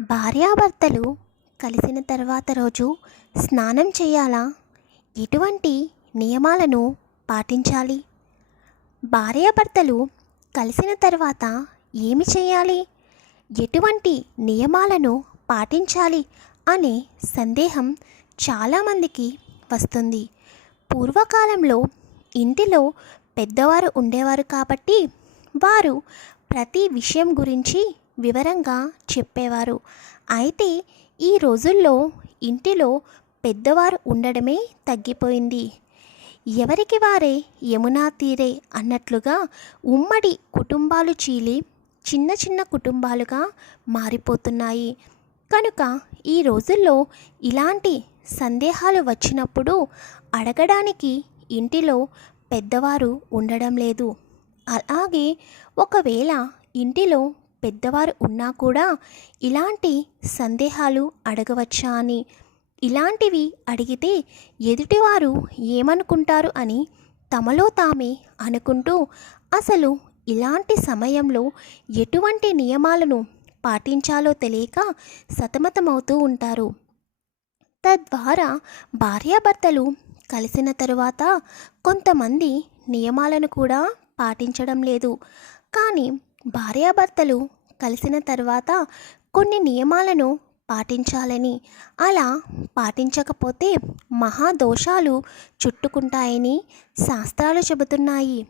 భార్యాభర్తలు కలిసిన తర్వాత రోజు స్నానం చేయాలా? ఎటువంటి నియమాలను పాటించాలి? భార్యాభర్తలు కలిసిన తర్వాత ఏమి చేయాలి? ఎటువంటి నియమాలను పాటించాలి? అనే సందేహం చాలామందికి వస్తుంది. పూర్వకాలంలో ఇంటిలో పెద్దవారు ఉండేవారు కాబట్టి వారు ప్రతి విషయం గురించి వివరంగా చెప్పేవారు. అయితే ఈ రోజుల్లో ఇంటిలో పెద్దవారు ఉండడమే తగ్గిపోయింది. ఎవరికి వారే యమునా తీరే అన్నట్లుగా ఉమ్మడి కుటుంబాలు చీలి చిన్న చిన్న కుటుంబాలుగా మారిపోతున్నాయి. కనుక ఈ రోజుల్లో ఇలాంటి సందేహాలు వచ్చినప్పుడు అడగడానికి ఇంటిలో పెద్దవారు ఉండడం లేదు. అలాగే ఒకవేళ ఇంటిలో పెద్దవారు ఉన్నా కూడా ఇలాంటి సందేహాలు అడగవచ్చా అని ఇలాంటివి అడిగితే ఎదుటివారు ఏమనుకుంటారు అని తమలో తామే అనుకుంటూ అసలు ఇలాంటి సమయంలో ఎటువంటి నియమాలను పాటించాలో తెలియక సతమతమవుతూ ఉంటారు. తద్వారా భార్యాభర్తలు కలిసిన తరువాత కొంతమంది నియమాలను కూడా పాటించడం లేదు. కానీ భార్యాభర్తలు కలిసిన తర్వాత కొన్ని నియమాలను పాటించాలని. అలా పాటించకపోతే మహాదోషాలు చుట్టుకుంటాయని శాస్త్రాలు చెబుతున్నాయి.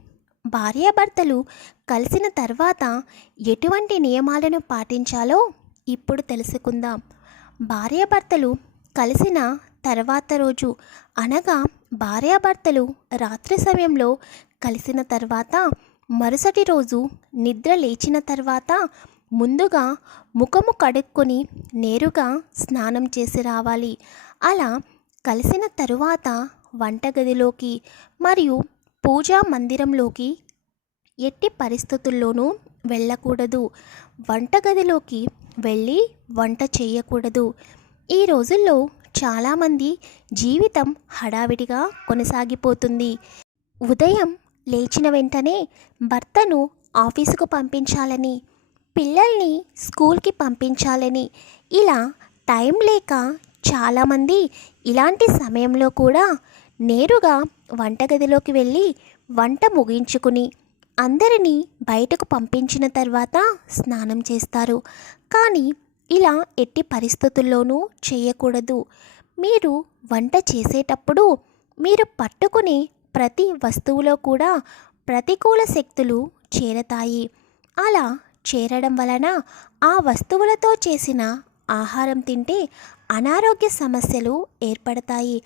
భార్యాభర్తలు కలిసిన తర్వాత ఎటువంటి నియమాలను పాటించాలో ఇప్పుడు తెలుసుకుందాం. భార్యాభర్తలు కలిసిన తర్వాత రోజు అనగా భార్యాభర్తలు రాత్రి సమయంలో కలిసిన తర్వాత మరుసటి రోజు నిద్ర లేచిన తర్వాత ముందుగా ముఖము కడుక్కొని నేరుగా స్నానం చేసి రావాలి. అలా కలిసిన తరువాత వంటగదిలోకి మరియు పూజా మందిరంలోకి ఎట్టి పరిస్థితుల్లోనూ వెళ్ళకూడదు. వంటగదిలోకి వెళ్ళి వంట చేయకూడదు. ఈ రోజుల్లో చాలామంది జీవితం హడావిడిగా కొనసాగిపోతుంది. ఉదయం లేచిన వెంటనే భర్తను ఆఫీసుకు పంపించాలని పిల్లల్ని స్కూల్కి పంపించాలని ఇలా టైం లేక చాలామంది ఇలాంటి సమయంలో కూడా నేరుగా వంటగదిలోకి వెళ్ళి వంట ముగించుకుని అందరినీ బయటకు పంపించిన తర్వాత స్నానం చేస్తారు. కానీ ఇలా ఎట్టి పరిస్థితుల్లోనూ చేయకూడదు. మీరు వంట చేసేటప్పుడు మీరు పట్టుకునే ప్రతి వస్తువులో కూడా ప్రతికూల శక్తులు చేరతాయి. అలా చేరడం వలన ఆ వస్తువులతో చేసిన ఆహారం తింటే అనారోగ్య సమస్యలు ఏర్పడతాయి.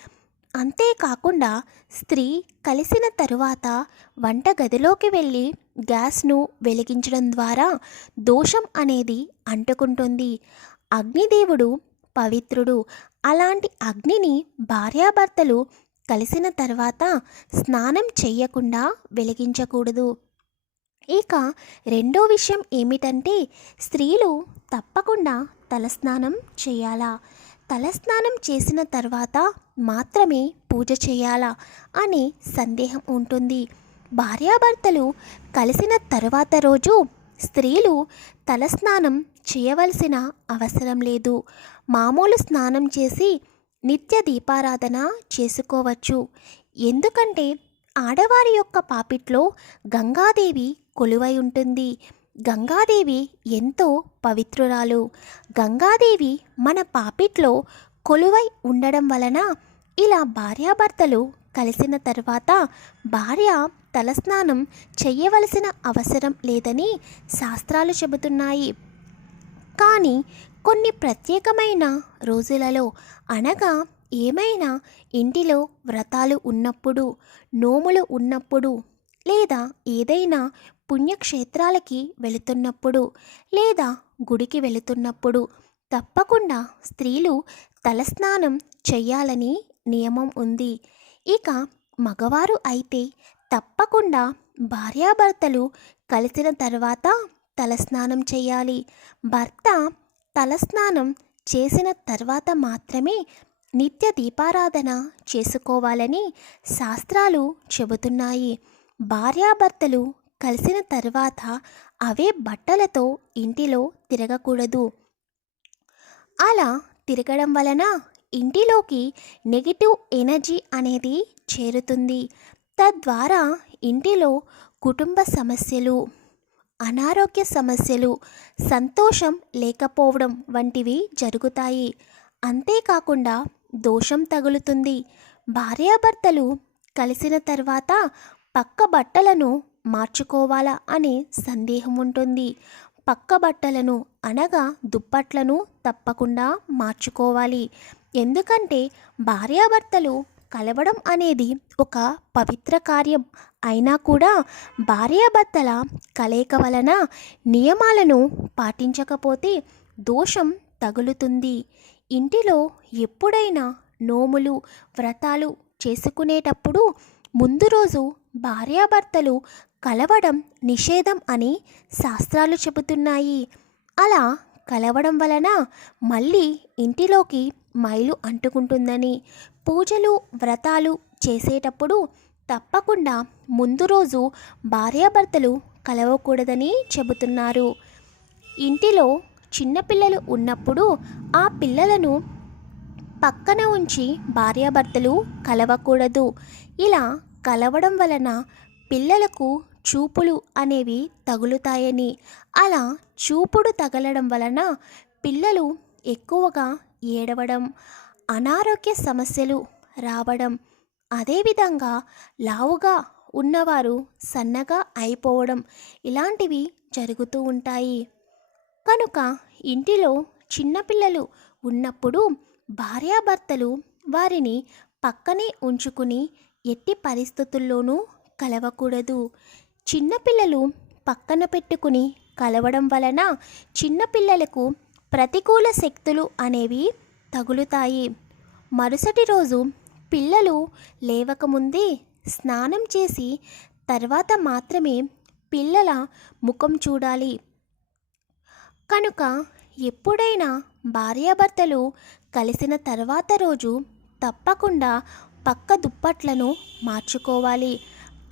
అంతేకాకుండా స్త్రీ కలిసిన తరువాత వంటగదిలోకి వెళ్ళి గ్యాస్ను వెలిగించడం ద్వారా దోషం అనేది అంటుకుంటుంది. అగ్నిదేవుడు పవిత్రుడు అలాంటి అగ్నిని భార్యాభర్తలు కలిసిన తర్వాత స్నానం చేయకుండా వెలిగించకూడదు. ఇక రెండో విషయం ఏమిటంటే స్త్రీలు తప్పకుండా తలస్నానం చేయాలా? తలస్నానం చేసిన తర్వాత మాత్రమే పూజ చేయాలా అనే సందేహం ఉంటుంది. భార్యాభర్తలు కలిసిన తర్వాత రోజు స్త్రీలు తలస్నానం చేయవలసిన అవసరం లేదు. మామూలు స్నానం చేసి నిత్య దీపారాధన చేసుకోవచ్చు. ఎందుకంటే ఆడవారి యొక్క పాపిట్లో గంగాదేవి కొలువై ఉంటుంది. గంగాదేవి ఎంతో పవిత్రురాలు. గంగాదేవి మన పాపిట్లో కొలువై ఉండడం వలన ఇలా భార్యాభర్తలు కలిసిన తర్వాత భార్య తలస్నానం చెయ్యవలసిన అవసరం లేదని శాస్త్రాలు చెబుతున్నాయి. కానీ కొన్ని ప్రత్యేకమైన రోజులలో అనగా ఏమైనా ఇంటిలో వ్రతాలు ఉన్నప్పుడు నోములు ఉన్నప్పుడు లేదా ఏదైనా పుణ్యక్షేత్రాలకి వెళుతున్నప్పుడు లేదా గుడికి వెళుతున్నప్పుడు తప్పకుండా స్త్రీలు తలస్నానం చేయాలని నియమం ఉంది. ఇక మగవారు అయితే తప్పకుండా భార్యాభర్తలు కలిసిన తర్వాత తలస్నానం చేయాలి. భర్త తలస్నానం చేసిన తర్వాత మాత్రమే నిత్య దీపారాధన చేసుకోవాలని శాస్త్రాలు చెబుతున్నాయి. భార్యాభర్తలు కలిసిన తర్వాత అవే బట్టలతో ఇంటిలో తిరగకూడదు. అలా తిరగడం వలన ఇంటిలోకి నెగిటివ్ ఎనర్జీ అనేది చేరుతుంది. తద్వారా ఇంటిలో కుటుంబ సమస్యలు అనారోగ్య సమస్యలు సంతోషం లేకపోవడం వంటివి జరుగుతాయి. అంతేకాకుండా దోషం తగులుతుంది. భార్యాభర్తలు కలిసిన తర్వాత పక్క బట్టలను మార్చుకోవాలా అనే సందేహం ఉంటుంది. పక్క బట్టలను అనగా దుప్పట్లను తప్పకుండా మార్చుకోవాలి. ఎందుకంటే భార్యాభర్తలు కలవడం అనేది ఒక పవిత్ర కార్యం. అయినా కూడా భార్యాభర్తల కలయిక వలన నియమాలను పాటించకపోతే దోషం తగులుతుంది. ఇంటిలో ఎప్పుడైనా నోములు వ్రతాలు చేసుకునేటప్పుడు ముందు రోజు భార్యాభర్తలు కలవడం నిషేధం అని శాస్త్రాలు చెబుతున్నాయి. అలా కలవడం వలన మళ్ళీ ఇంటిలోకి మైలు అంటుకుంటుందని పూజలు వ్రతాలు చేసేటప్పుడు తప్పకుండా ముందు రోజు భార్యాభర్తలు కలవకూడదని చెబుతున్నారు. ఇంటిలో చిన్నపిల్లలు ఉన్నప్పుడు ఆ పిల్లలను పక్కన ఉంచి భార్యాభర్తలు కలవకూడదు. ఇలా కలవడం వలన పిల్లలకు చూపులు అనేవి తగులుతాయని అలా చూపుడు తగలడం వలన పిల్లలు ఎక్కువగా ఏడవడం అనారోగ్య సమస్యలు రావడం అదేవిధంగా లావుగా ఉన్నవారు సన్నగా అయిపోవడం ఇలాంటివి జరుగుతూ ఉంటాయి. కనుక ఇంటిలో చిన్నపిల్లలు ఉన్నప్పుడు భార్యాభర్తలు వారిని పక్కనే ఉంచుకుని ఎట్టి పరిస్థితుల్లోనూ కలవకూడదు. చిన్నపిల్లలు పక్కన పెట్టుకుని కలవడం వలన చిన్నపిల్లలకు ప్రతికూల శక్తులు అనేవి తగులుతాయి. మరుసటి రోజు పిల్లలు లేవకముందే స్నానం చేసి తర్వాత మాత్రమే పిల్లల ముఖం చూడాలి. కనుక ఎప్పుడైనా భార్యాభర్తలు కలిసిన తర్వాత రోజు తప్పకుండా పక్క దుప్పట్లను మార్చుకోవాలి.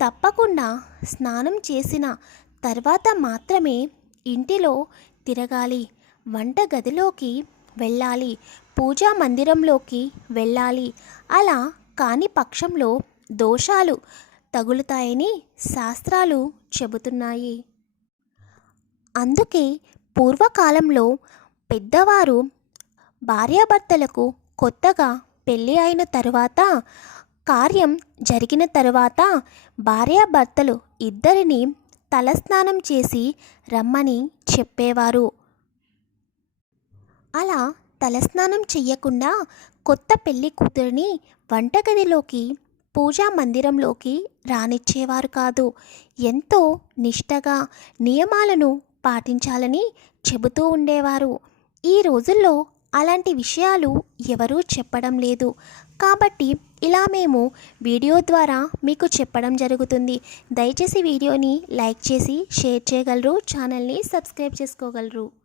తప్పకుండా స్నానం చేసిన తర్వాత మాత్రమే ఇంటిలో తిరగాలి. వంటగదిలోకి వెళ్ళాలి. పూజా మందిరంలోకి వెళ్ళాలి. అలా కాని పక్షంలో దోషాలు తగులుతాయని శాస్త్రాలు చెబుతున్నాయి. అందుకే పూర్వకాలంలో పెద్దవారు భార్యాభర్తలకు కొత్తగా పెళ్ళి అయిన తరువాత కార్యం జరిగిన తరువాత భార్యాభర్తలు ఇద్దరిని తలస్నానం చేసి రమ్మని చెప్పేవారు. అలా తలస్నానం చెయ్యకుండా కొత్త పెళ్ళి కూతురిని వంటగదిలోకి పూజా మందిరంలోకి రానిచ్చేవారు కాదు. ఎంతో నిష్టగా నియమాలను పాటించాలని చెబుతూ ఉండేవారు. ఈ రోజుల్లో అలాంటి విషయాలు ఎవరూ చెప్పడం లేదు. కాబట్టి ఇలా మేము వీడియో ద్వారా మీకు చెప్పడం జరుగుతుంది. దయచేసి వీడియోని లైక్ చేసి షేర్ చేయగలరు ఛానల్ని సబ్స్క్రైబ్ చేసుకోగలరు.